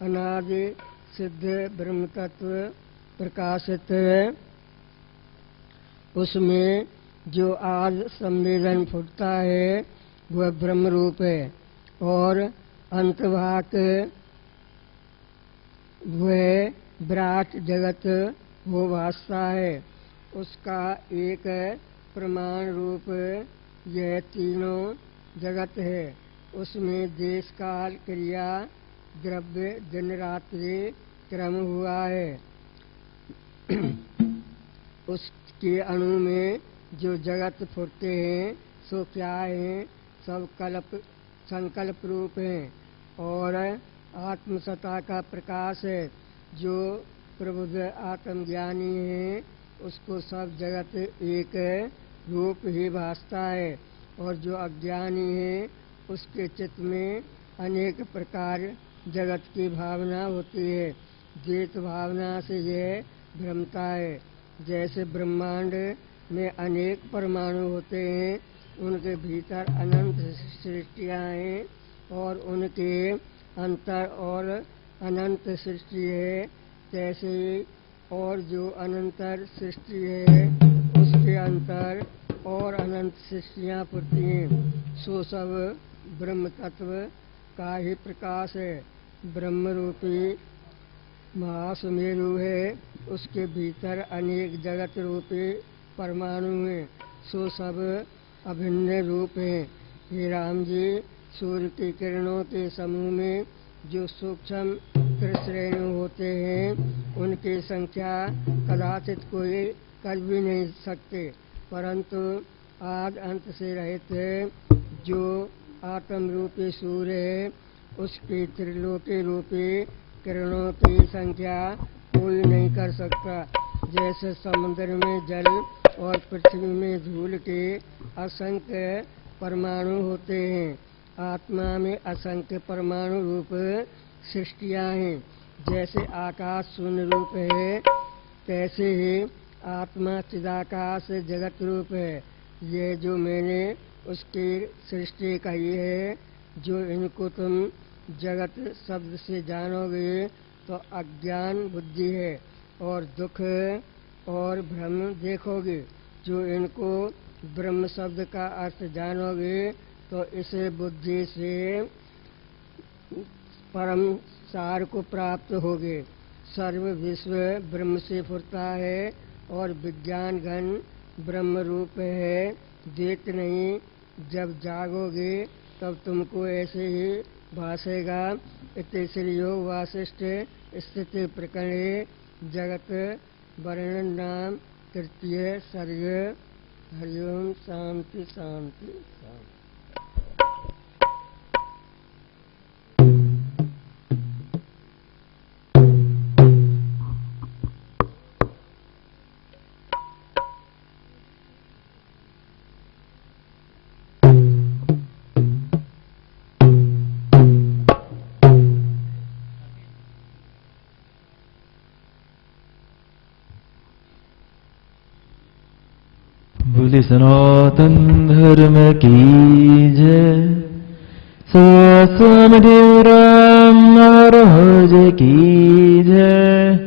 अनादि सिद्ध ब्रह्म तत्व प्रकाशित है। उसमें जो आज संवेदन फुटता है वह ब्रह्म रूप है और अंतभाग वह विराट जगत वो भासता है। उसका एक प्रमाण रूप यह तीनों जगत है। उसमें देश काल क्रिया द्रव्य दिन रात्रि क्रम हुआ है। उसके अणु में जो जगत फुटते हैं सो क्या है, सब संकल्प रूप हैं और आत्मसत्ता का प्रकाश है। जो प्रबुद्ध आत्मज्ञानी है उसको सब जगत एक रूप ही भासता है और जो अज्ञानी है उसके चित्त में अनेक प्रकार जगत की भावना होती है। द्वैत भावना से यह भ्रमता है। जैसे ब्रह्मांड में अनेक परमाणु होते हैं, उनके भीतर अनंत सृष्टियां हैं और उनके अंतर और अनंत सृष्टि है। तैसे ही और जो अनंतर सृष्टि है उसके अंतर और अनंत सृष्टियां फुटती हैं। सो सब ब्रह्म तत्व का ही प्रकाश है। ब्रह्म रूपी महासुमेरु है, उसके भीतर अनेक जगत रूपी परमाणु हैं। सो सब अभिन्न रूप हैं। हे राम जी, सूर्य की किरणों के समूह में जो सूक्ष्म त्रिश्रेणी होते हैं उनकी संख्या कदाचित कोई कर भी नहीं सकते, परंतु आद अंत से रहित है। जो आत्म रूपी सूर्य है उसकी त्रिलोकी रूपी किरणों की संख्या कोई नहीं कर सकता। जैसे समुद्र में जल और पृथ्वी में धूल के असंख्य परमाणु होते हैं, आत्मा में असंख्य परमाणु रूप सृष्टियां हैं। जैसे आकाश शून्य रूप है तैसे ही आत्मा चिदाकाश जगत रूप है। ये जो मैंने उसकी सृष्टि कही है, जो इनको तुम जगत शब्द से जानोगे तो अज्ञान बुद्धि है और दुख और भ्रम देखोगे। जो इनको ब्रह्म शब्द का अर्थ जानोगे तो इसे बुद्धि से परम सार को प्राप्त होगे। सर्व विश्व ब्रह्म से फुरता है और विज्ञान घन ब्रह्म रूप है, द्वैत नहीं। जब जागोगे तब तुमको ऐसे ही भासेगा। इति श्री योग वासिष्ठ स्थिति प्रकरणे जगत वर्णन नाम तृतीय सर्ग। हरिओम शांति शांति शांति। बोले सनातन धर्म की जय। स्वामिदेव राम महाराज की जय।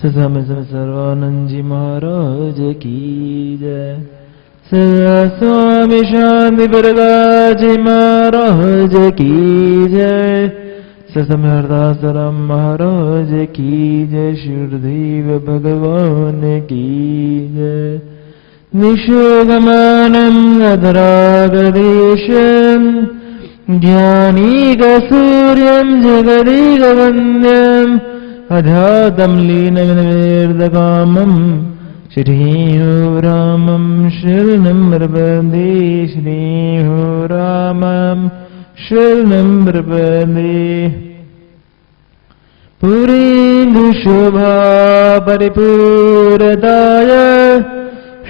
ससम सर्वानंद जी महाराज की जय। स्वामी शांति प्रकाश जी महाराज की जय। ससम हरदास राम महाराज की जय। शुरदेव भगवान की जय। निषोगमानं अधरागदेशं ज्ञानीगसूर्यं जगदीगवन्द्यम् अध्यात्मं लीनविनिर्दकामं श्रीयो रामं शरणं प्रपद्ये। श्रीयो रामं शरणं प्रपद्ये। पुरीन्दुशोभा परिपूरताय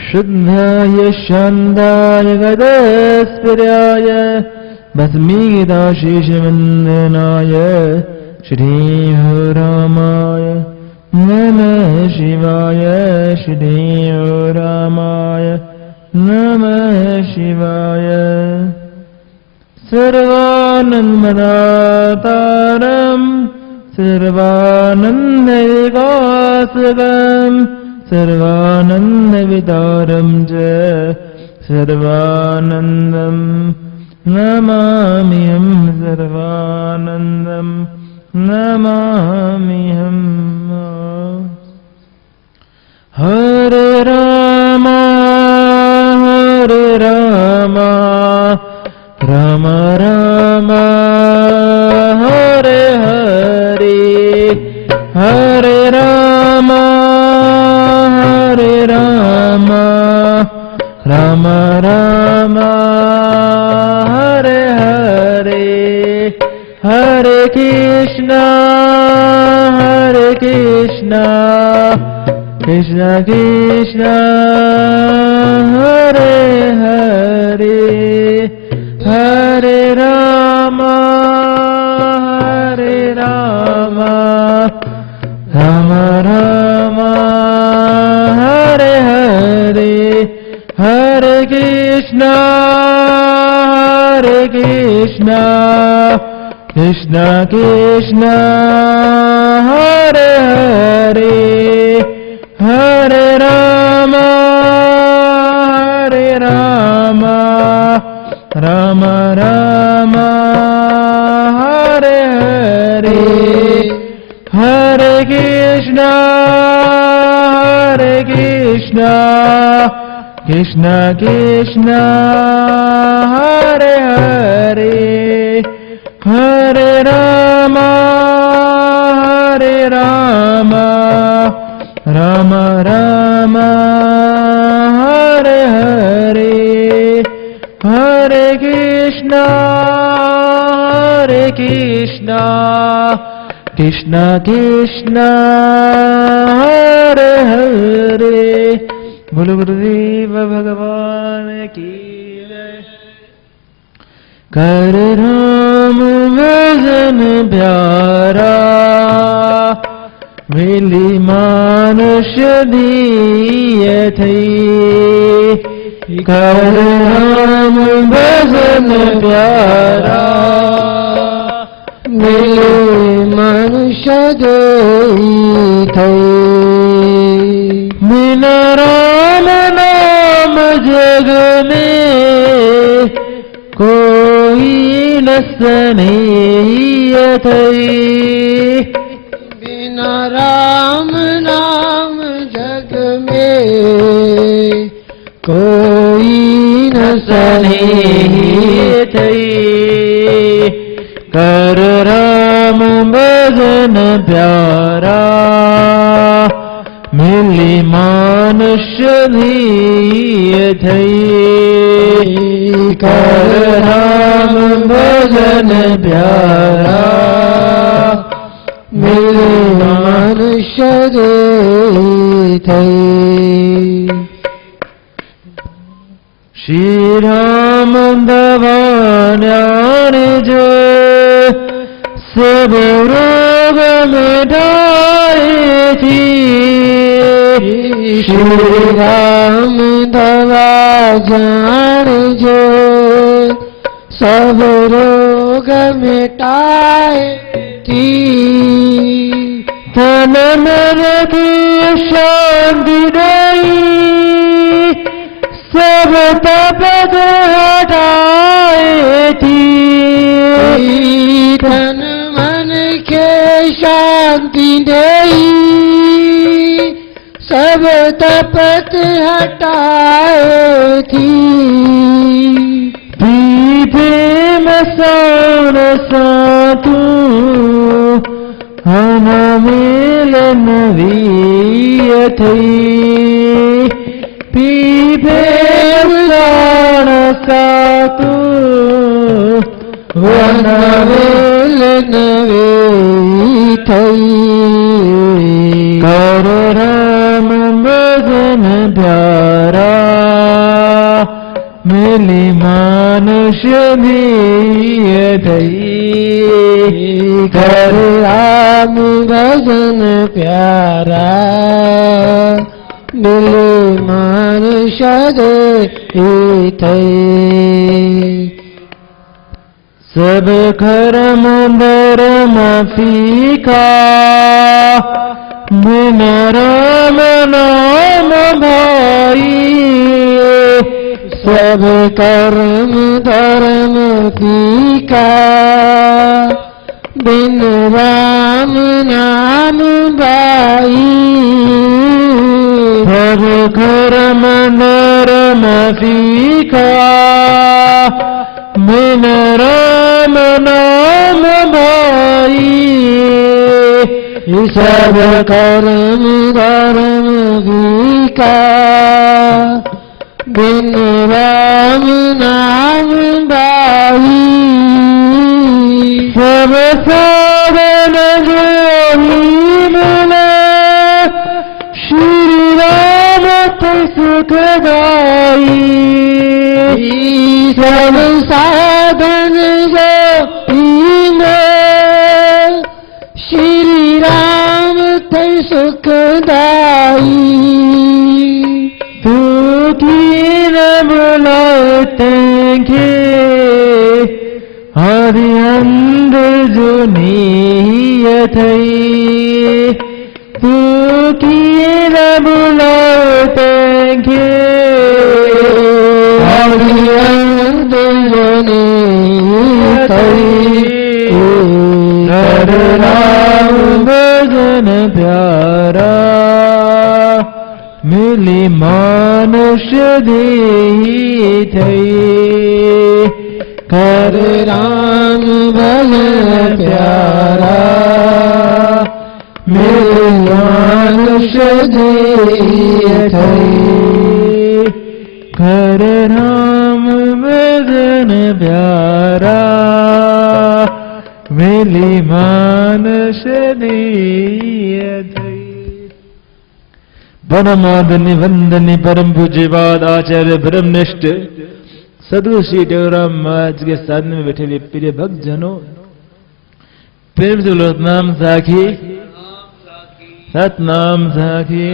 शुद्धाय शान्ताय गदस्फिराय भस्मीगीताशेषवन्दनाय श्रीयो रामाय नमः शिवाय। श्रीयो रामाय नमः शिवाय। सर्वानन्ददातारं सर्वानंद विकासकम् सर्वानंद विदारं च सर्वानंदं नमाम्यहं सर्वानंदं नमाम्यहम् हरे राम राम राम हरे हरे हरे राम राम राम हरे हरे हरे कृष्णा कृष्ण कृष्ण हरे हरे हरे राम राम राम हरे हरे हरे कृष्ण कृष्ण कृष्ण हरे हरे हरे राम राम राम हरे हरे हरे कृष्ण कृष्ण कृष्ण हरे हरे हरे राम राम राम हरे हरे हरे कृष्ण कृष्ण कृष्ण हरे हरे बोलो गुरुदेव भगवान की जय। कर राम भजन प्यारा मिली मानुष्य दिय थई कर राम भजन प्यारा मिली मनुष्य दिय थई बिना राम नाम जग में कोई न स्नेह थई बिना राम नाम जग में कोई न स्नेह थई कर राम भजन प्यारा मिली मानुष्य दिय थई कर राम भजन प्यारा मिली मानुष्य दिय थई श्री राम दवान्यान जो सब रोग मिटाए थी श्री राम दवा जान जो सब रोग मिटाए थी तन मन की शांति दई सब तपत हटाए थी तन मन के शांति दई सब तपत हटाए थी प्रेम सौर सातू हम मिलन वीय थई प्रेम सौर सातू हम मिलन वीय थई कर राम भजन प्यारा मिली मानुष्य दिय थई कर राम भजन प्यारा मिली मानुष्य दिय थई सब कर्म धर्म फीका, बिन राम नाम भाई। सब कर्म धर्म फीका, बिन राम नाम भाई। सब कर्म धर्म फीका, बिन राम नाम भाई। सब कर्म धर्म फीका, बिन राम नाम भाई। सब साधन जो ही मिले, श्री राम ते सुखदाई। सब साधन जो मिले, श्री राम ते सुखदाई। तू की न बुलातेंगे, हरि अंध जो नीयथई। तू की न बुलातेंगे, हरि अंध जो नीयथई। कर राम भजन प्यारा, मिली मानुष्य देही थई। कर राम भजन प्यारा, मिली मानुष्य देही थई। कर राम भजन प्यारा, मिली मानुष्य देही थई। परमादनि वंदनी परम पूज्यपाद आचार्य ब्रह्मनिष्ठ सदगुरु श्री ठाकुराम महाराज के साधन में बैठे हुए प्रिय भक्त जनों, प्रेम से सतनाम साखी, सतनाम साखी।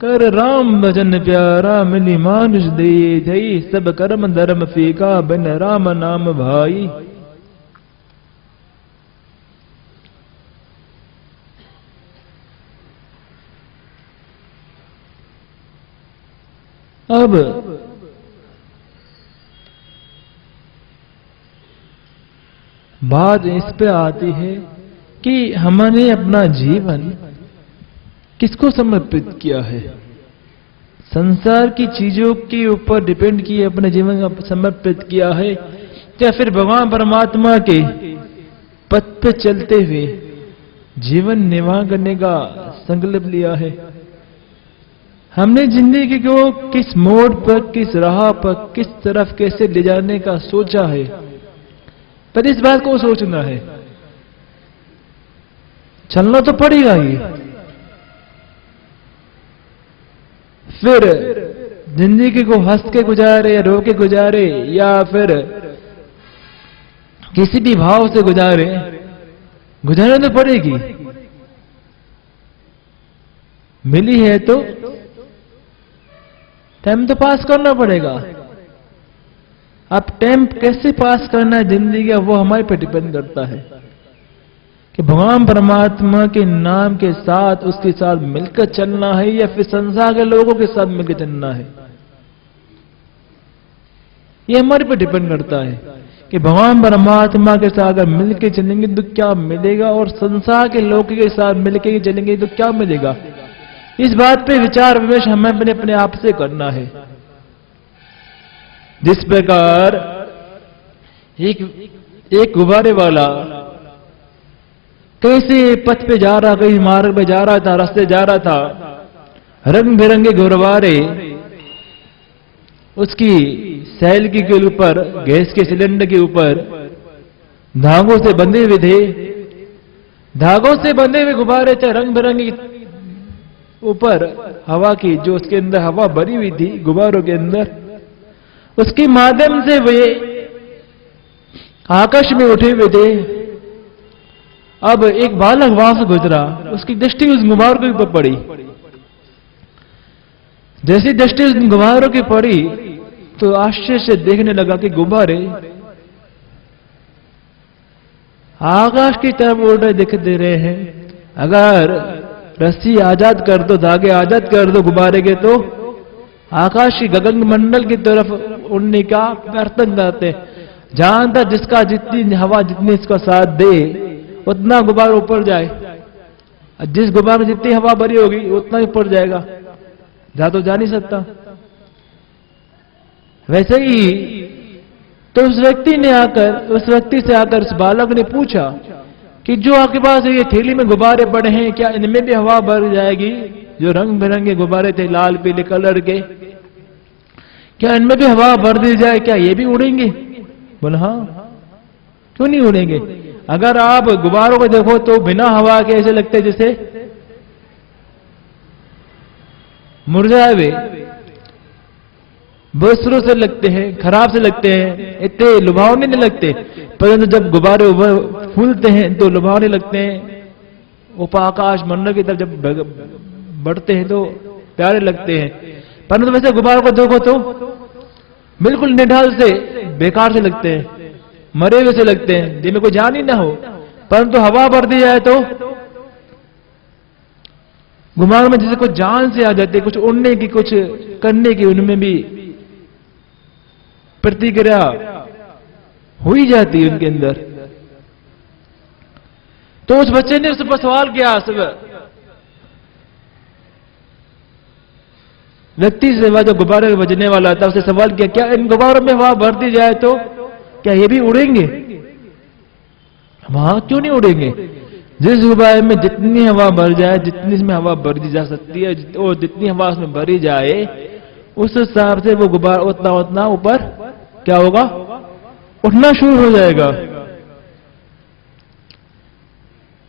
कर राम भजन प्यारा, मिली मानुष दे थई। सब कर्म धर्म फीका, बिन राम नाम भाई। अब बात इस पे आती है कि हमने अपना जीवन किसको समर्पित किया है। संसार की चीजों के ऊपर डिपेंड किए अपने जीवन का समर्पित किया है, या फिर भगवान परमात्मा के पथ पे चलते हुए जीवन निर्वाह करने का संकल्प लिया है। हमने जिंदगी को किस मोड़ पर, किस राह पर, किस तरफ कैसे ले जाने का सोचा है, पर इस बात को सोचना है। चलना तो पड़ेगा ही। फिर जिंदगी को हंस के गुजारे या रो के गुजारे, या फिर किसी भी भाव से गुजारे, गुजारना तो पड़ेगी। मिली है तो टाइम तो पास करना पड़ेगा। अब टाइम कैसे पास करना है जिंदगी का, वो हमारे पे डिपेंड करता है कि भगवान परमात्मा के नाम के साथ, उसके साथ मिलकर चलना है, या फिर संसार के लोगों के साथ मिलकर चलना है। ये हमारे पे डिपेंड करता है कि भगवान परमात्मा के साथ अगर मिलकर चलेंगे तो क्या मिलेगा, और संसार के लोगों के साथ मिलकर चलेंगे तो क्या मिलेगा। इस बात पे विचार विमर्श हमें अपने आप से करना है। जिस प्रकार एक गुब्बारे वाला कैसे पथ पे जा रहा, कहीं मार्ग पे जा रहा था, रास्ते जा रहा था, रंग बिरंगे गुब्बारे उसकी सैल के ऊपर, गैस के सिलेंडर के ऊपर धागों से बंधे हुए थे। धागों से बंधे हुए गुब्बारे थे रंग बिरंगी, ऊपर हवा की, जो उसके अंदर हवा भरी हुई थी गुब्बारों के अंदर, उसके माध्यम से वे आकाश में उठे हुए थे। अब एक बालक वहां से गुजरा, उसकी दृष्टि उस गुब्बारों के ऊपर पड़ी। जैसी दृष्टि उस गुब्बारों की पड़ी तो आश्चर्य से देखने लगा कि गुब्बारे आकाश की तरफ उड़ रहे दिख दे रहे हैं। अगर रस्सी आजाद कर दो, धागे आजाद कर दो गुब्बारे के, तो आकाश की गगन मंडल की तरफ उड़ने का प्रयत्न करते हैं। जहां तक जिसका जितनी हवा जितनी इसका साथ दे उतना गुब्बारा ऊपर जाए। जिस गुब्बारे में जितनी हवा भरी होगी उतना ही ऊपर जाएगा, जा तो जा नहीं सकता। वैसे ही तो उस व्यक्ति से आकर उस बालक ने पूछा कि जो आपके पास ये थैली में गुब्बारे पड़े हैं, क्या इनमें भी हवा भर जाएगी? जो रंग बिरंगे गुब्बारे थे लाल पीले कलर के, क्या इनमें भी हवा भर दी जाए, क्या ये भी उड़ेंगे? बोला हाँ, क्यों नहीं उड़ेंगे? अगर आप गुब्बारों को देखो तो बिना हवा के ऐसे लगते जैसे मुरझाए हुए, बसरों से लगते हैं, खराब से लगते हैं, इतने लुभावने नहीं लगते। परंतु जब गुब्बारे फूलते हैं तो लुभावने लगते हैं। ऊपर आकाश मंडल की तरफ जब बढ़ते हैं तो प्यारे लगते हैं। परंतु वैसे गुब्बारों को देखो तो बिल्कुल निढाल से बेकार से लगते हैं, मरे हुए से लगते हैं, जिनमें कोई जान ही ना हो। परंतु हवा भर दी जाए तो गुब्बारों में जैसे कुछ जान से आ जाती है, कुछ उड़ने की, कुछ करने की, उनमें भी प्रतिक्रिया हो ही जाती है उनके अंदर। तो उस बच्चे ने उस पर सवाल किया, व्यक्ति से जो गुब्बारे बजने वाला था उससे सवाल किया, क्या इन गुब्बारों में हवा भर दी जाए तो क्या ये भी उड़ेंगे? वहां क्यों नहीं उड़ेंगे? जिस गुब्बारे में जितनी हवा भर जाए, जितनी इसमें हवा भरी जा सकती है और जितनी हवा उसमें भरी जाए, उस हिसाब से वो गुब्बारा उतना उतना ऊपर क्या होगा? उठना शुरू हो जाएगा।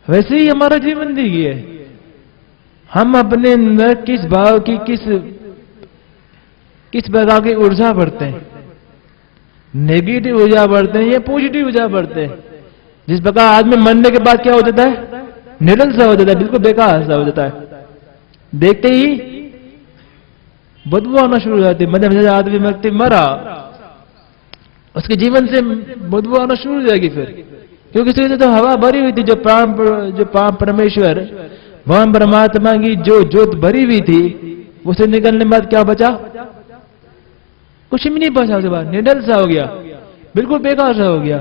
वैसे ही हमारा जीवन जिंदगी है। हम अपने अंदर किस भाव की, किस प्रकार की ऊर्जा भरते हैं, नेगेटिव ऊर्जा भरते हैं या पॉजिटिव ऊर्जा भरते हैं। जिस प्रकार आदमी मरने के बाद क्या हो जाता है? निडल सा हो जाता है, बिल्कुल बेकार सा हो जाता है, देखते ही बदबू आना शुरू हो जाती है। मतलब आदमी व्यक्ति मरा, उसके जीवन से बदबू आना शुरू हो जाएगी फिर, क्योंकि इससे तो हवा भरी हुई थी, जो प्राण परमेश्वर भगवान परमात्मा की जो ज्योत भरी हुई थी, उसे निकलने के बाद क्या बचा? कुछ भी नहीं बचा। उसके बाद निडल सा हो गया, बिल्कुल बेकार सा हो गया।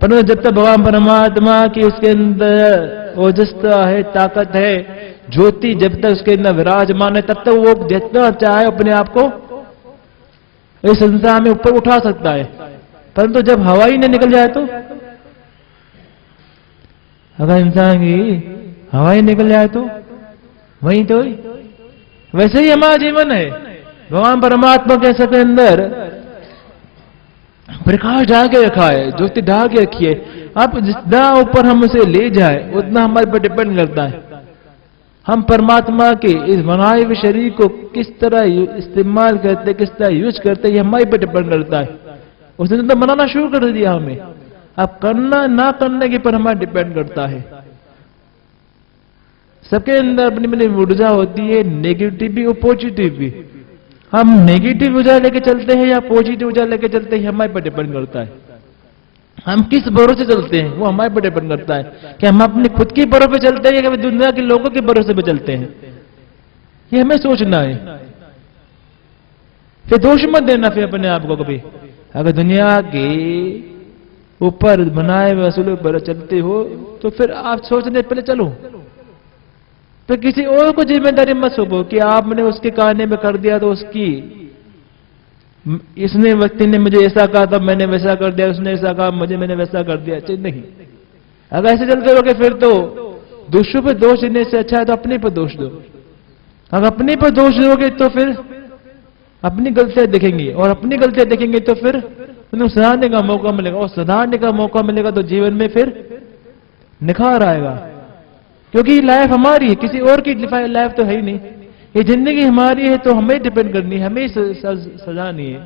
परंतु जब तक भगवान परमात्मा की उसके अंदर ओजस्ता है, ताकत है, ज्योति जब तक उसके अंदर विराजमान है, तब तक वो जितना चाहे अपने आप को इस संसार में ऊपर उठा सकता है। परंतु जब हवा ही नहीं निकल जाए तो, अगर इंसान की हवा ही निकल जाए तो वही तो वैसे ही हमारा जीवन है। भगवान परमात्मा के सबके अंदर प्रकाश डाल के रखा है, ज्योति डाल के रखी है। अब जितना ऊपर हम उसे ले जाए उतना हमारे पर डिपेंड करता है। हम परमात्मा के इस बनाए हुए शरीर को किस तरह इस्तेमाल करते, किस तरह यूज करते, ये हमारे पर डिपेंड करता है। उसने तो बनाना शुरू कर दिया हमें, अब करना ना करने के पर हमारा डिपेंड करता है। सबके अंदर अपनी अपनी ऊर्जा होती है, नेगेटिव भी और पॉजिटिव भी। हम नेगेटिव ऊर्जा लेके चलते हैं या पॉजिटिव ऊर्जा लेके चलते हैं, हमारे पर डिपेंड करता है। हम किस भरोसे चलते हैं वो हमारे पर डिपेंड करता है कि हम अपने खुद के भरोसे चलते हैं या दुनिया के लोगों के भरोसे पे चलते हैं, ये हमें सोचना है। फिर दोष मत देना फिर अपने आप को कभी। अगर दुनिया के ऊपर बनाए हुए असूलों पर चलते हो तो फिर आप सोचने पहले चलो। तो किसी और को जिम्मेदारी मत सौंपो कि आपने उसके कहने में कर दिया तो उसकी, इसने व्यक्ति ने मुझे ऐसा कहा था मैंने वैसा कर दिया, उसने ऐसा कहा मुझे मैंने वैसा कर दिया। नहीं, अगर ऐसे चलते रहोगे फिर तो दूसरों पर दोष देने से अच्छा है तो अपने पर दोष दो। अगर अपने पर दोष दोगे तो फिर अपनी गलतियां देखेंगे, और अपनी गलतियां देखेंगे तो फिर उन्हें सुधारने का मौका मिलेगा, और सुधारने का मौका मिलेगा तो जीवन में फिर निखार आएगा। क्योंकि लाइफ हमारी है, किसी और की लाइफ तो है ही नहीं। ये जिंदगी हमारी है तो हमें डिपेंड करनी है, हमें सजानी है,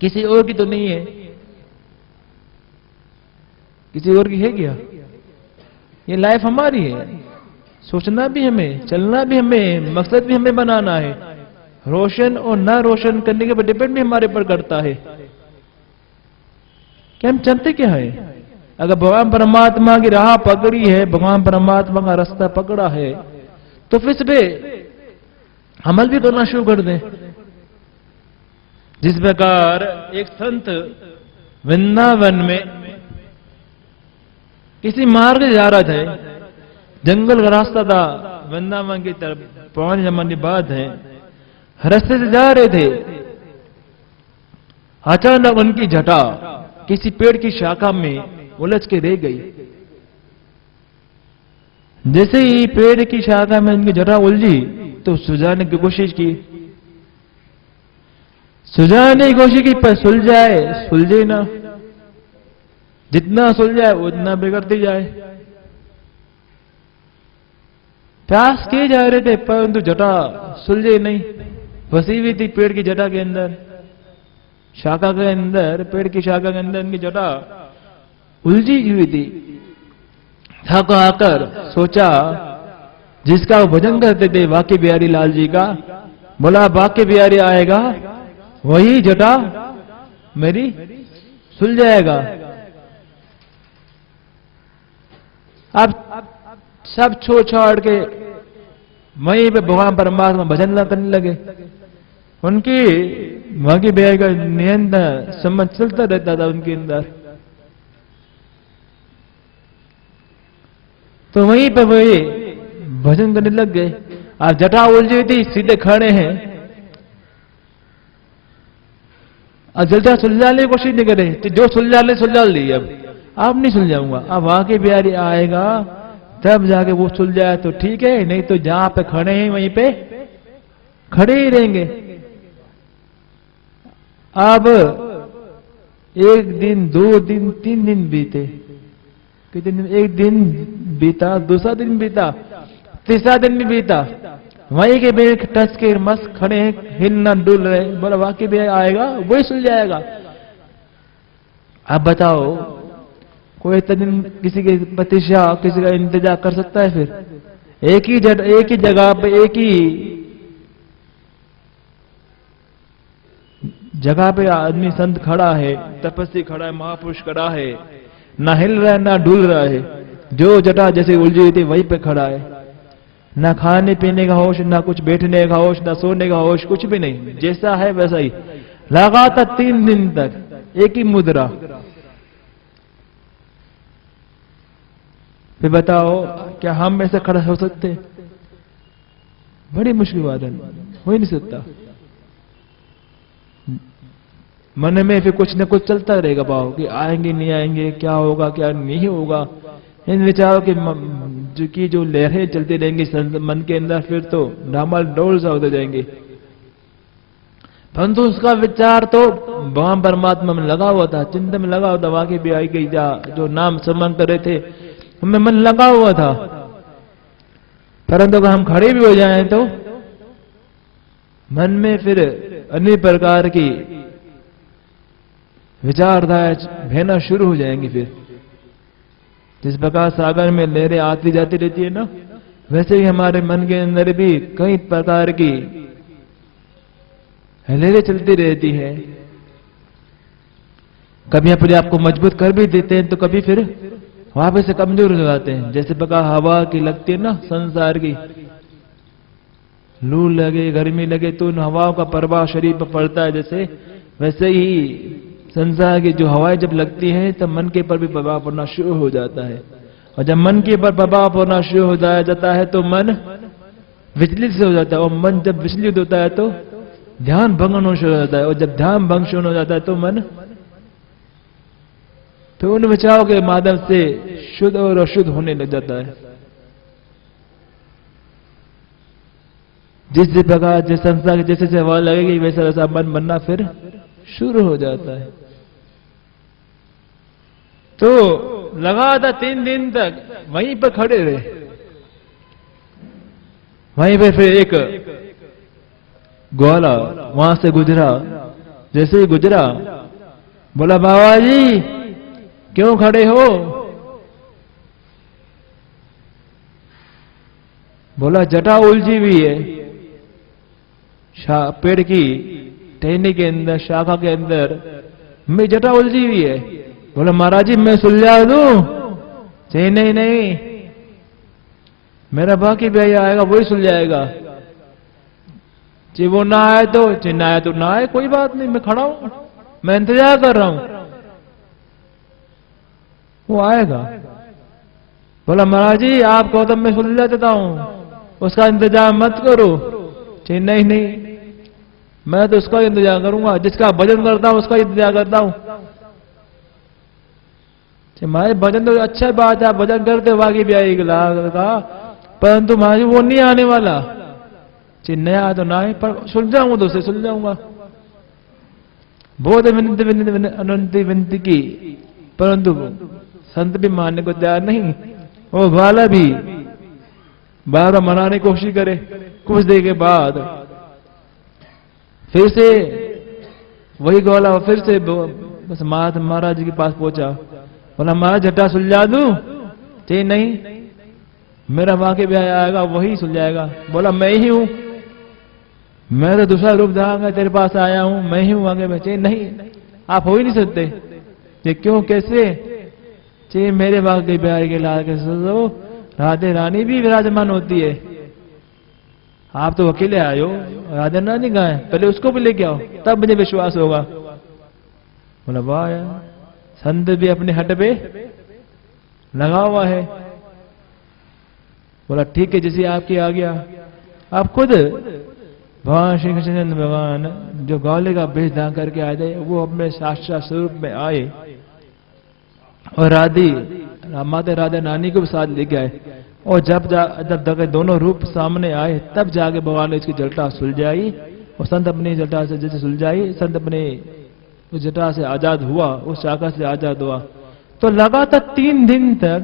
किसी और की तो नहीं है। किसी और की है क्या? ये लाइफ हमारी है, सोचना भी हमें, चलना भी हमें, मकसद भी हमें बनाना है। रोशन और ना रोशन करने के ऊपर डिपेंड भी हमारे पर करता है कि हम चलते क्या है। अगर भगवान परमात्मा की राह पकड़ी है, भगवान परमात्मा का रास्ता पकड़ा है, तो फिर इस पे अमल भी करना शुरू कर दें। जिस प्रकार एक संत वृंदावन में किसी मार्ग से जा रहा था, जंगल का रास्ता था वृंदावन की तरफ, पुराने जमाने की बात है, रास्ते से जा रहे थे, अचानक उनकी जटा किसी पेड़ की शाखा में उलझ के रह गई। जैसे ही पेड़ की शाखा में उनकी जटा उलझी तो सुलझाने की कोशिश की, सुलझाने की कोशिश की, पर सुलझे ना, जितना सुलझाए उतना बिगड़ती जाए। प्रयास किए जा रहे थे परंतु जटा सुलझे नहीं, फंसी हुई थी पेड़ की जटा के अंदर, शाखा के अंदर, पेड़ की शाखा के अंदर उनकी जटा उलझी हुई थी। थक आकर सोचा, जिसका वो भजन करते थे बांके बिहारी लाल जी का, बोला बांके बिहारी आएगा वही जटा मेरी सुलझाएगा। अब सब छोड़ छाड़ के वहीं पे भगवान परमात्मा भजन करने लगे। उनकी बांके बिहारी का नियंत्रण समझ चलता रहता था उनके अंदर। तो वहीं पे वही भजन करने लग गए। अब जटा उलझी थी, सीधे खड़े हैं, अब जल्दी सुलझाने की कोशिश नहीं करे, तो जो सुलझा ली, अब नहीं सुलझाऊंगा, अब बांके बिहारी आएगा तब जाके वो सुलझाए तो ठीक है, नहीं तो जहां पे खड़े हैं वहीं पे खड़े ही रहेंगे। अब 1 दिन 2 दिन 3 दिन बीते, कितने दिन, 1 दिन बीता, दूसरा दिन बीता, तीसरा दिन भी बीता, वहीं के बेट टच के मस्त खड़े हैं, हिलना डुल रहे, बोला बांके बिहारी आएगा वही सुलझाएगा। अब बताओ कोई इतने दिन किसी के प्रतीक्षा, किसी का इंतजार कर सकता है? फिर एक ही जगह पे, एक ही जगह पे आदमी संत खड़ा है, तपस्वी खड़ा है, महापुरुष खड़ा है, ना हिल रहा है ना डुल रहा है, जो जटा जैसे उलझी हुई थी वहीं पे खड़ा है, ना खाने पीने का होश, ना कुछ बैठने का होश, ना सोने का होश, कुछ भी नहीं, जैसा है वैसा ही लगातार 3 दिन तक एक ही मुद्रा। फिर बताओ क्या हम ऐसे खड़ा हो सकते? बड़ी मुश्किल बात है, हो ही नहीं सकता। मन में फिर कुछ न कुछ चलता रहेगा भाव कि आएंगे नहीं आएंगे, क्या होगा क्या नहीं होगा, इन विचारों की जो लहरें चलती रहेंगी मन के अंदर, फिर तो डामाल डोल सा होते जाएंगे। परंतु उसका विचार तो भगवान परमात्मा में लगा हुआ था, चिंतन में लगा हुआ था, बांके बिहारी गई जो नाम सम्मान कर रहे थे उनमें मन लगा हुआ था। परंतु अगर हम खड़े भी हो जाएं तो मन में फिर अन्य प्रकार की विचारधाराएं बहना शुरू हो जाएंगी। फिर जिस प्रकार सागर में लहरें आती जाती रहती है ना, वैसे ही हमारे मन के अंदर भी कई प्रकार की लहरें चलती रहती है। कभी अपने आप को मजबूत कर भी देते हैं तो कभी फिर वापस से कमजोर हो जाते हैं। जैसे प्रकार हवा की लगती है ना संसार की, लू लगे गर्मी लगे तो उन हवाओं का प्रभाव शरीर पर पड़ता है, जैसे वैसे ही संसार की जो हवाएं जब लगती हैं तब मन के ऊपर भी प्रभाव पड़ना शुरू हो जाता है। और जब मन के ऊपर प्रभाव पड़ना शुरू हो जाता है तो मन विचलित से हो जाता है, और मन जब विचलित होता है तो ध्यान भंग होना शुरू हो जाता है, और जब ध्यान भंग शुरू हो जाता है तो मन तो उन विचारों के माध्यम से शुद्ध और अशुद्ध होने लग जाता है। जिस प्रकार जिस संसार की जैसे हवा लगेगी वैसा वैसा मन बनना फिर शुरू हो जाता है। तो लगातार 3 दिन तक वहीं पर खड़े रहे। वहीं पे फिर एक ग्वाला वहां से गुजरा, जैसे ही गुजरा बोला बाबा जी क्यों खड़े हो? बोला जटा उलझी हुई है, पेड़ की टहनी के अंदर, शाखा के अंदर मेरी जटा उलझी हुई है, बोला महाराज जी मैं सुलझा दूं? चाहिए नहीं नहीं, मेरा बाकी भाई आएगा वही सुलझाएगा। चाहिए वो ना आए तो, चाहिए ना आए तो ना आए, कोई बात नहीं, मैं खड़ा हूं, मैं इंतजार कर रहा हूं, वो आएगा। बोला महाराज जी आप कहो तो मैं सुलझा देता हूं, उसका इंतजार मत करो। चाहिए नहीं नहीं, मैं तो उसका इंतजार करूंगा, जिसका भजन करता हूं उसका इंतजार करता हूं। हमारे भजन तो अच्छा बात है, आप भजन करते हो बाकी भी आएगा का, परंतु महाराज वो नहीं आने वाला। चाहिए नया तो ना है, पर सुलझाऊंगा तो उसे सुलझाऊंगा। बहुत विनती विनती की, परंतु संत भी मानने को तैयार नहीं। वो ग्वाला भी बार बार मनाने की कोशिश करे। कुछ देर के बाद फिर से वही ग्वाला फिर से बस महाराज जी के पास पहुंचा। बोला महाराज झट्टा सुलझा दूं? चाहिए नहीं, मेरा वाकई भी आएगा वही सुलझाएगा। बोला मैं ही हूं, मैं तो दूसरा रूप धारा तेरे पास आया हूं, मैं ही हूं आगे में। चाहिए नहीं, आप हो ही नहीं सकते। ये क्यों कैसे? चाहिए मेरे वाकई बिहारी के लाल के सोचो, राधे रानी भी विराजमान होती है। आप तो अकेले आए हो, राधे रानी कहाँ है? पहले उसको भी लेके आओ, तब मुझे विश्वास होगा। बोला वाह यार, संत भी अपने हट पे लगा हुआ है। बोला ठीक है, जैसे आपकी आ गया। आप खुद भगवान श्री कृष्ण भगवान जो ग्वाले का भेष धारण करके आए थे, वो अपने साक्षात स्वरूप में आए और माता राधा रानी को भी साथ लेके आए। और जब जब दोनों रूप सामने आए, तब जाके भगवान ने इसकी जटा सुलझाई और संत अपनी जटा से जैसे सुलझाई, संत अपने उस जटा से आजाद हुआ, उस शाखा से आजाद हुआ। तो लगातार 3 दिन तक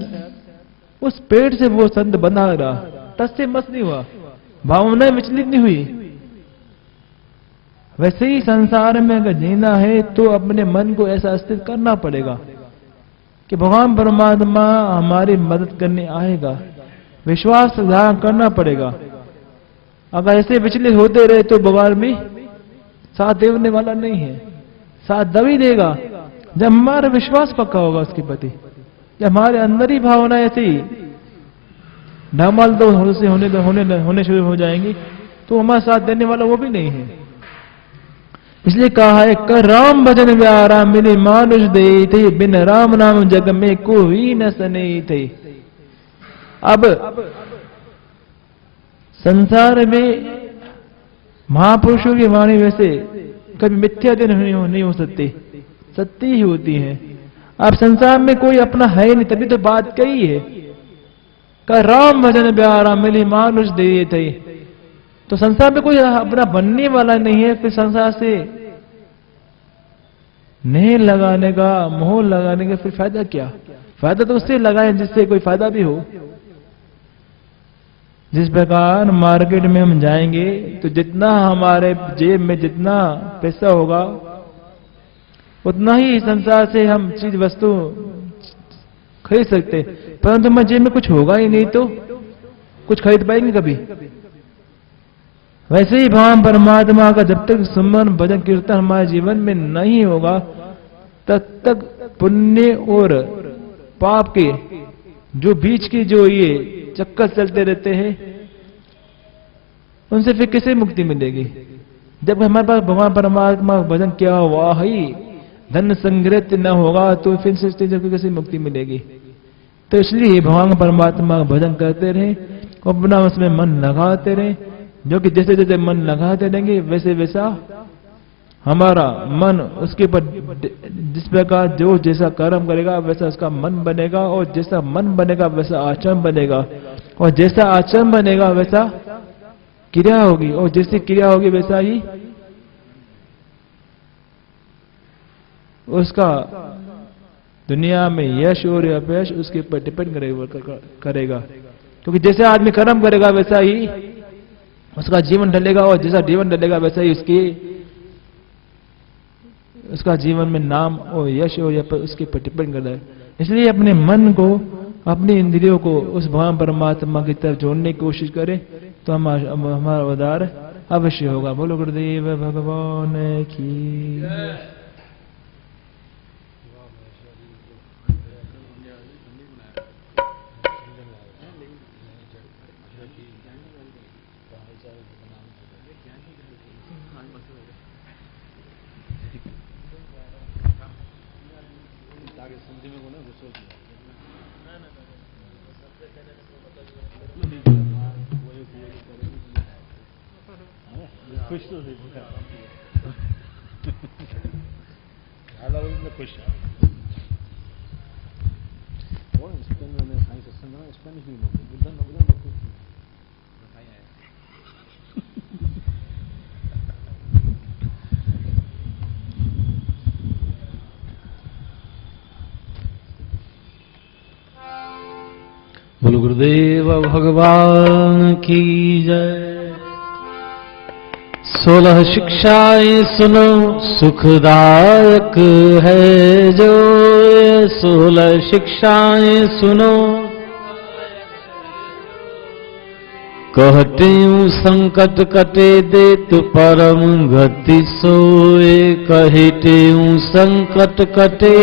उस पेड़ से वो संत बंधा रहा, तस से मस नहीं हुआ, भावनाएं विचलित नहीं हुई। वैसे ही संसार में अगर जीना है तो अपने मन को ऐसा स्थित करना पड़ेगा कि भगवान परमात्मा हमारी मदद करने आएगा, विश्वास धारण करना पड़ेगा। अगर ऐसे विचलित होते रहे तो भगवान भी साथ देने वाला नहीं है, साथ दबी देगा जब हमारा विश्वास पक्का होगा उसके प्रति। जब हमारे अंदर ही भावना ऐसी ढमाल तो होने शुरू हो जाएंगी तो हमारा साथ देने वाला वो भी नहीं है। इसलिए कहा है कर राम भजन व्यारा मिले मानुष दे थे, बिन राम नाम जग में कोई न सने थे। अब संसार में महापुरुषों की वाणी वैसे कभी मिथ्या नहीं हो सकती, सत्य ही होती है। अब संसार में कोई अपना है नहीं, तभी तो बात कही है कर राम भजन प्यारा मिली मानुष दे थे। तो संसार में कोई अपना बनने वाला नहीं है, फिर संसार से नहीं लगाने का, मोह लगाने का फिर फायदा क्या? फायदा तो उससे लगाए जिससे कोई फायदा भी हो। जिस प्रकार मार्केट में हम जाएंगे तो जितना हमारे जेब में जितना पैसा होगा उतना ही संसार से हम चीज वस्तु खरीद सकते, परंतु हमारे जेब में कुछ होगा ही नहीं तो कुछ खरीद पाएंगे कभी? वैसे ही भगवान परमात्मा का जब तक सुमन भजन कीर्तन हमारे जीवन में नहीं होगा तब तक पुण्य और पाप के जो बीच की जो ये चक्कर चलते रहते हैं उनसे फिर कैसे मुक्ति मिलेगी? जब हमारे पास भगवान परमात्मा का भजन किया हुआ ही धन संग्रहित न होगा तो फिर से कैसे मुक्ति मिलेगी? तो इसलिए भगवान परमात्मा का भजन करते रहे, अपना उसमें मन लगाते रहे, जो कि जैसे जैसे मन लगाते रहेंगे वैसे वैसा हमारा मन उसके ऊपर जिस प्रकार जो जैसा कर्म करेगा वैसा उसका मन बनेगा, और जैसा मन बनेगा वैसा आचरण बनेगा, और जैसा आचरण बनेगा वैसा क्रिया होगी, और जैसी क्रिया होगी वैसा ही उसका दुनिया में यश और अपयश उसके ऊपर डिपेंड करेगा। क्योंकि जैसे आदमी कर्म करेगा वैसा ही उसका जीवन ढलेगा, और जैसा जीवन ढलेगा वैसा ही उसका जीवन में नाम और यश और उसके ऊपर डिपेंड करता है। इसलिए अपने मन को, अपनी इंद्रियों को उस भगवान परमात्मा की तरफ जोड़ने की कोशिश करें तो हमारा उद्धार अवश्य होगा। बोलो गुरुदेव भगवान की। खुश तो थे खुश बोलो गुरुदेव भगवान की जय। 16 शिक्षाएं सुनो सुखदायक है जो, 16 शिक्षाएं सुनो कहते हूँ संकट कटे देत परम गति सोए, कहते हूँ संकट कटे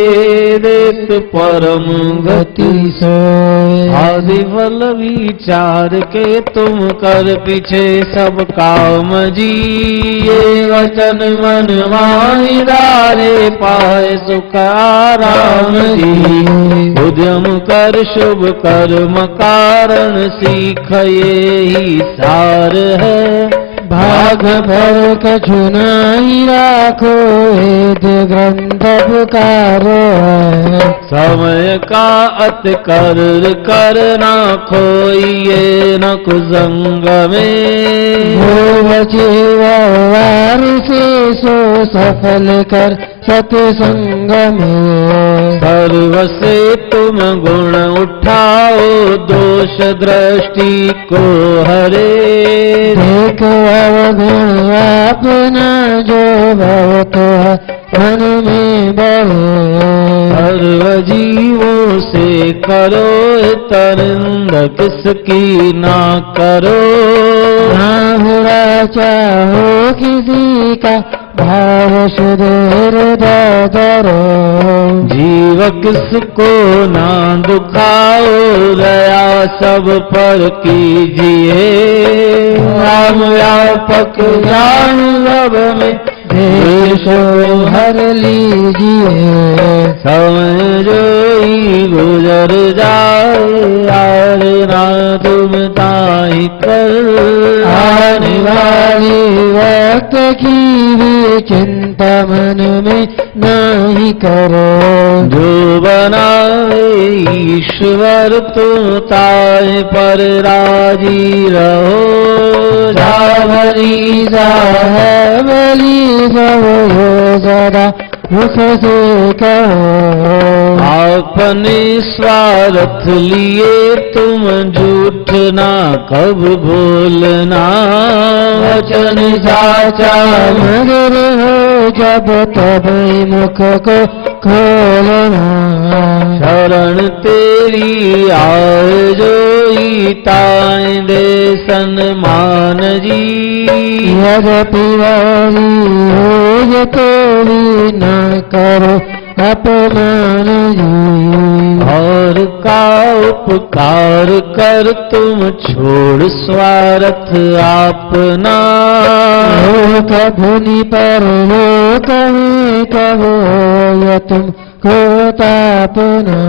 देत परम गति सोए। आदि बल विचार के तुम कर पीछे सब काम जिए, वचन मन माहि डारे पाए सुख आराम जी। उद्यम कर शुभ कर्म कारण सीख ये सार है, भाग भर कछु नहीं राखो वेद ग्रंथ पुकारो है। समय का अत करना खोइए न कुसंग में, हो बचे वार से सो सफल कर सत्संग में। सर्व से तुम गुण उठाओ दोष दृष्टि को हरे, देखो अवगुण अपना जो भवत मन में बढ़े। सर्व जीवों से करो तरंद किसकी ना करो, ना बुरा चाहो किसी का भाव सुधेर दादरो। जीव किसको ना दुखाओ दया सब पर कीजिए, राम व्यापक ज्ञान लब में देशो हर लीजिए। समय जो ही गुजर जाए यार ना तुम ताई कर, आने वाली वक्त की भी चिंता मन में नहीं करो। जो बनाए ईश्वर तुम ताए पर राजी रहो, जावरी जा है बली सब हो जरा मुख से कहो। अपने स्वार्थ लिए तुम झूठ ना कब बोलना, वचन साचा मगर हो जब तब मुख को खोलना। शरण तेरी आए जो ताए दे सन्मान जी, यद्यपि वारी हो तो भी न करो अपमान जी। और का उपकार कर तुम छोड़ स्वार्थ आपना, हो कभुनि पर हो कहीं कहो या तुम को तापना।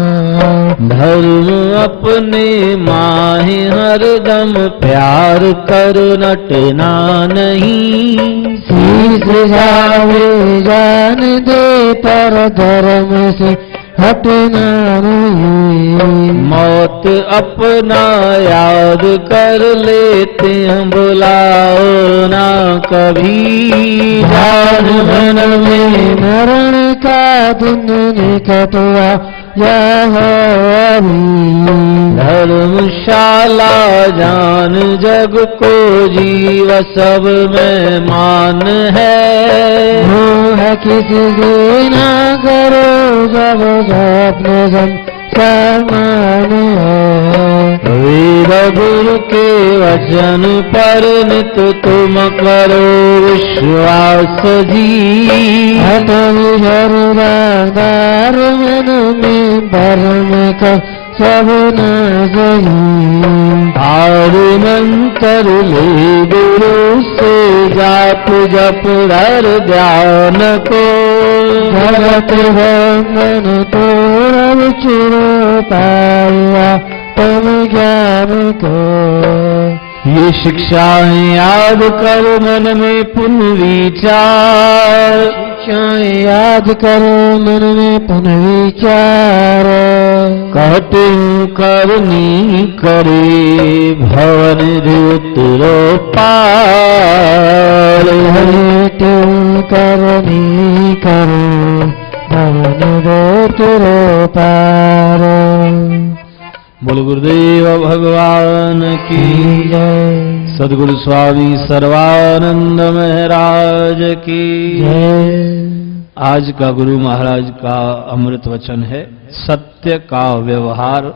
धर्म अपने माहे हरदम प्यार कर नटना नहीं, शीश जावे जान दे पर धर्म से हटना नहीं। मौत अपना याद कर लेते हैं बुलाओ ना कभी, जान मन में मरण का दिन निकट धर्मशाला जान जग को जीव सब में मान है, मोह किसी से ना करो जब अपने समान है। वेद गुरु के वचन पर नित तुम करो विश्वास जी, हटल जरूरदार मन में भरम कर सब न सही। हार मंत्र ले गुरु से जाप जप हर ध्यान को, भरत बंधन तोड़ चुरो पाया तुम ज्ञान को। ये ये शिक्षाएं याद कर मन में पुनः विचार, शिक्षाएं याद कर मन में पुनः विचार। कहते करनी करे भवन उतरो पार, कहते करनी करे भवन उतरो पार। बोल गुरुदेव भगवान की जय। सद्गुरु स्वामी सर्वानंद महाराज की जय। आज का गुरु महाराज का अमृत वचन है, सत्य का व्यवहार,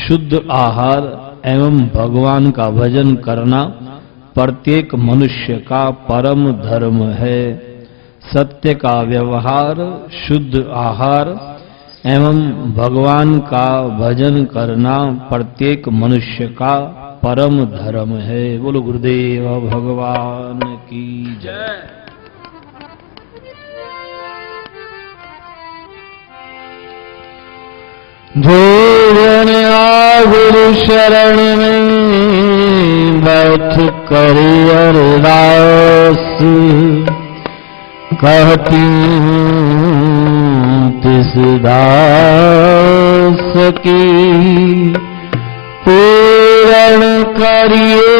शुद्ध आहार एवं भगवान का भजन करना प्रत्येक मनुष्य का परम धर्म है। सत्य का व्यवहार, शुद्ध आहार एवं भगवान का भजन करना प्रत्येक मनुष्य का परम धर्म है। बोलो गुरुदेव भगवान की जय। जो जन आ गुरु शरण में बैठ कर अरदास, कहती तिस दास की पूर्ण करिए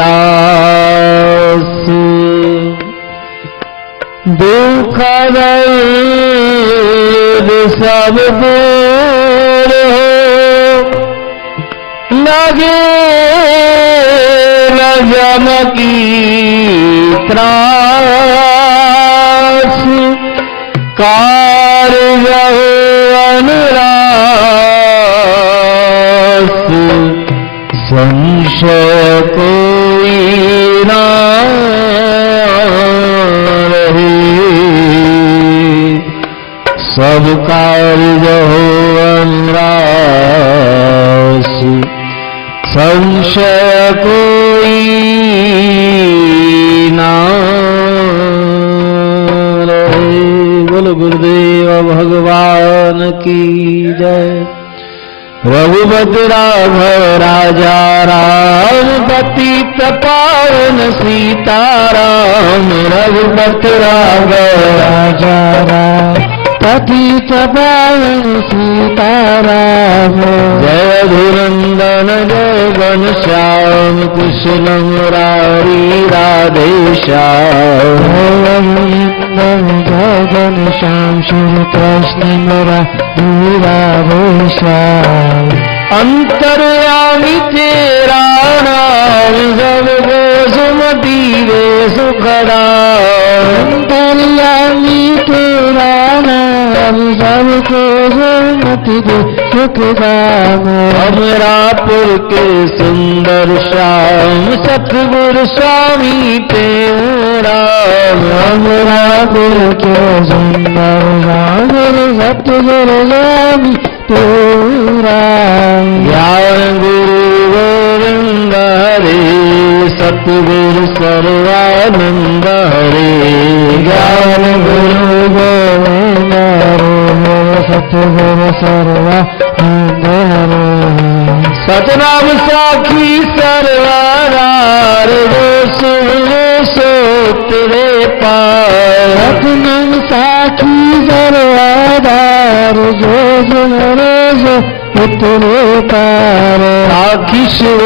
आस। दुख सब दूर हो, लगे रजम की त्रास, कार्य अनुरास, संशय कोई ना रहे, सब कार्य अनुरास, संशय कोई ना रहे। बोलो गुरुदेव भगवान की जय। रघुपति राघव राजा राम, पतित पावन सीताराम। रघुपति राघव राजा राम, पतित पावन सीताराम। जय धुरंदन जय घनश्याम, कृष्ण मुरारी राधे श्याम। जय घनश्याम श्री कृष्ण मुरारी राधे श्याम। अंतर्यामी तेरा नाम, जब वो सुमति रे सुखदाम। अंतर्यामी तेरा नाम, सबको सुमति दे सुखदाम। अमरापुर के सुंदर श्याम, सतगुरु स्वामी तेराम। अमरापुर के सुंदर श्याम, सतगुरु स्वामी तेराम। ज्ञान गुरु गोविंद हरे, सतगुरु सर्वानंद हरे। ज्ञान गुरु गोविंद हरे, सतगुरु सर्वानंद हरे। सतनाम साखी सर्वारार, जो सुन सो तेरे पार। सतनाम साखी सर्वाधार, जो सुन सो तेरे पार। साखी शिव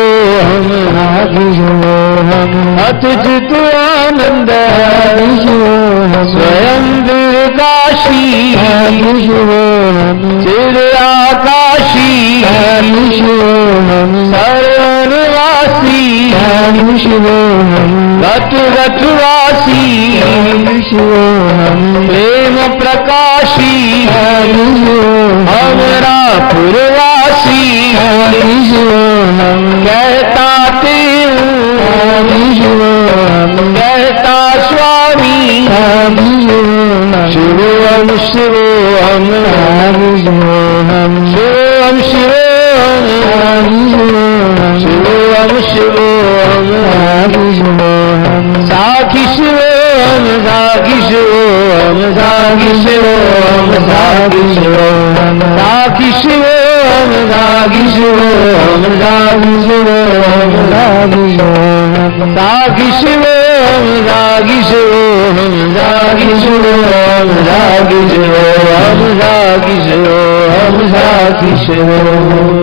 हम, अतुचित आनंद स्वयं काशी, चिर आकाशी सर्वनिवासी, गत गतवासी प्रेम प्रकाशी, अमरापुरवासी कहता कहता स्वामी शिवोहम शिवोहम शिवोहम शिवोहम शिवोहम शिवोहम साखी शिवोहम साखी शिवोहम साखी शिवोहम साखी शिवोहम साखी शिवोहम रागी शिवोहम रागी शिवोहम रागी शिवोहम रागी शिवोहम रागी शिवोहम रागी शिवोहम रागी शिवोहम रागी शिवोहम रागी शिवोहम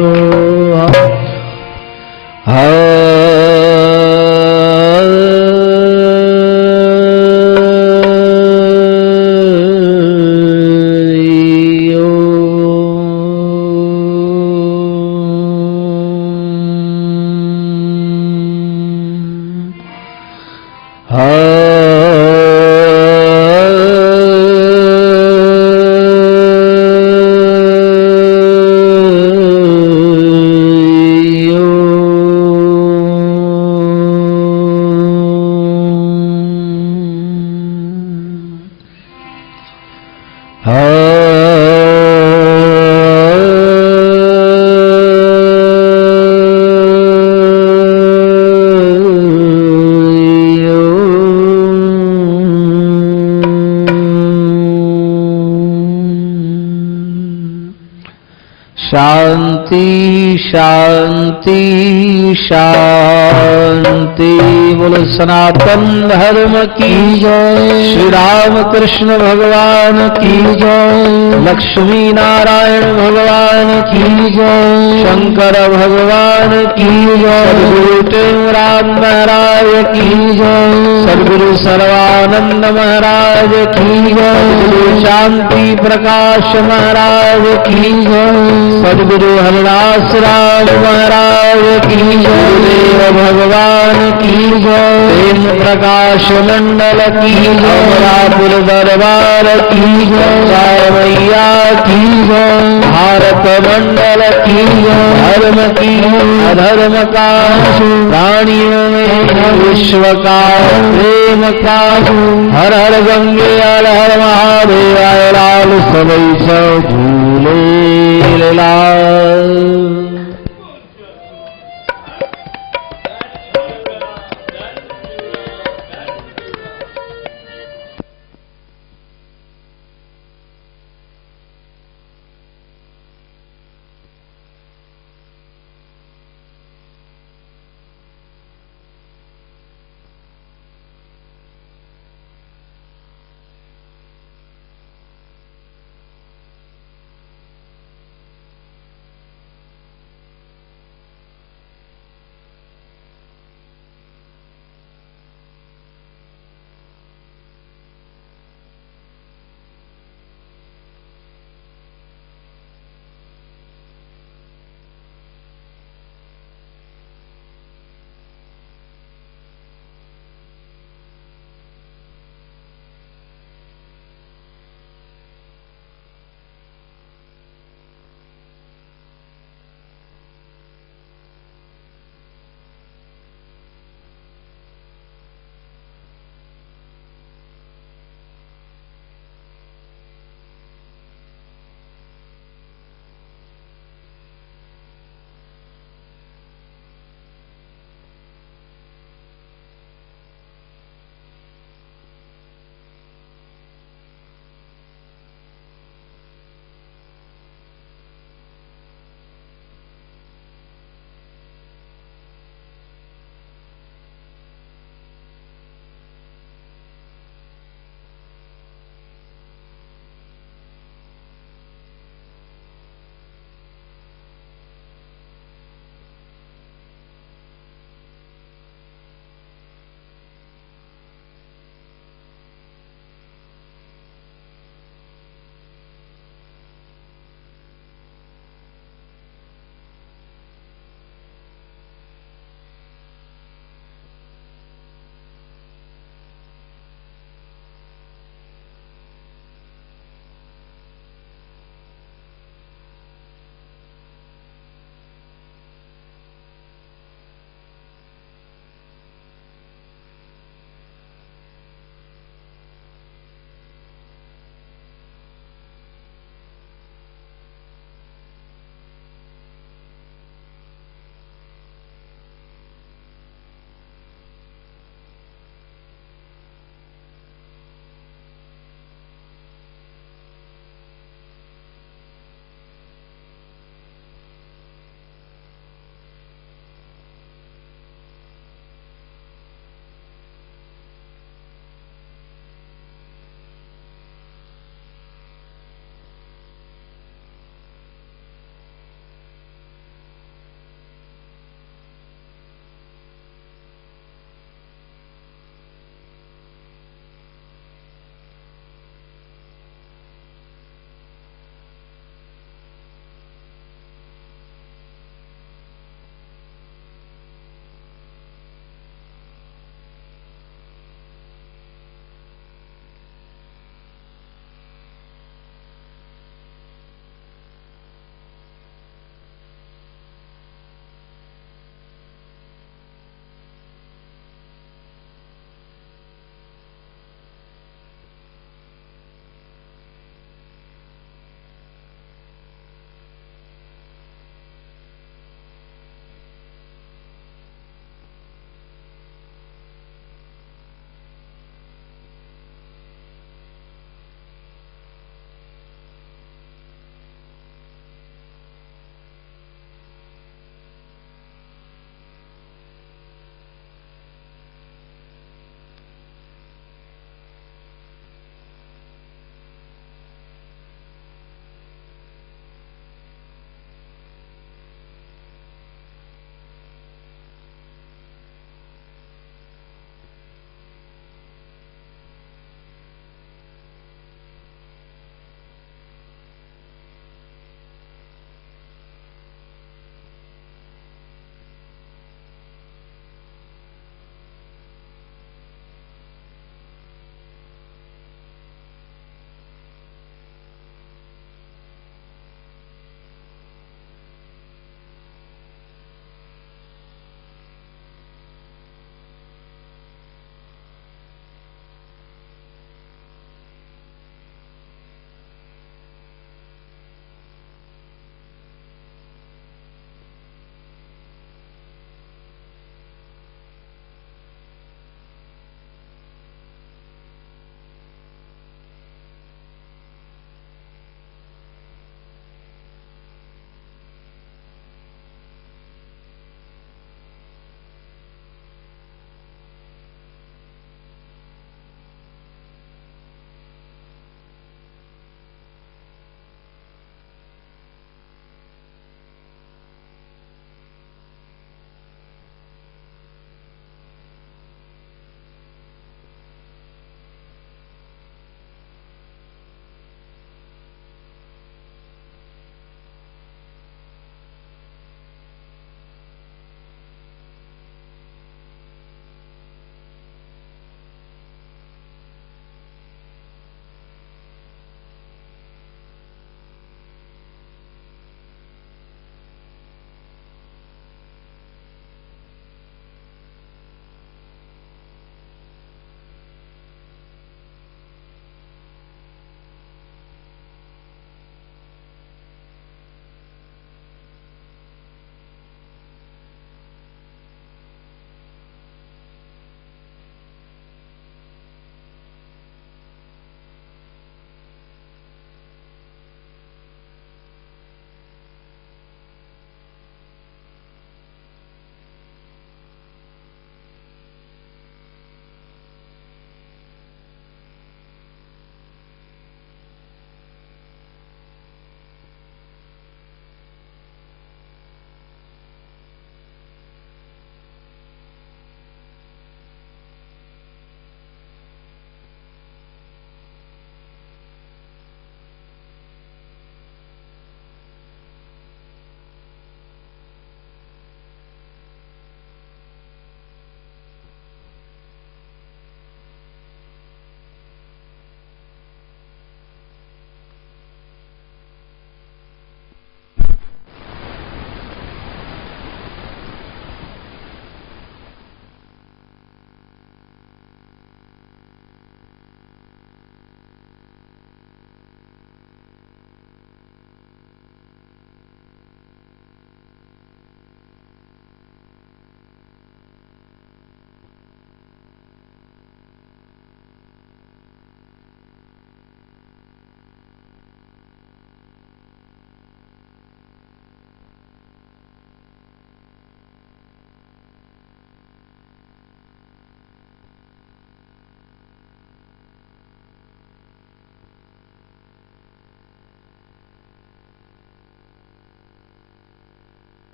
शांति शांति शांति। बोलो सनातन धर्म की जय, श्री राम कृष्ण भगवान की जय, लक्ष्मी नारायण भगवान की जय, शंकर भगवान की जय, सद्गुरु टेमराम महाराज की जय, सद्गुरु सर्वानंद महाराज की जय, सद्गुरु शांति प्रकाश महाराज की जय, सद्गुरु हरिदास राम महाराज की जय, देव भगवान की जय, प्रेम प्रकाश मंडल की जय, अमरापुर दरबार की जय, मैया की जय, भारत मंडल की जय, धर्म की अधर्म का, प्राणियों में विश्व का, प्रेम का, हर हर गंगे हर हर महादेव, लाल सबई सब झूले लाल।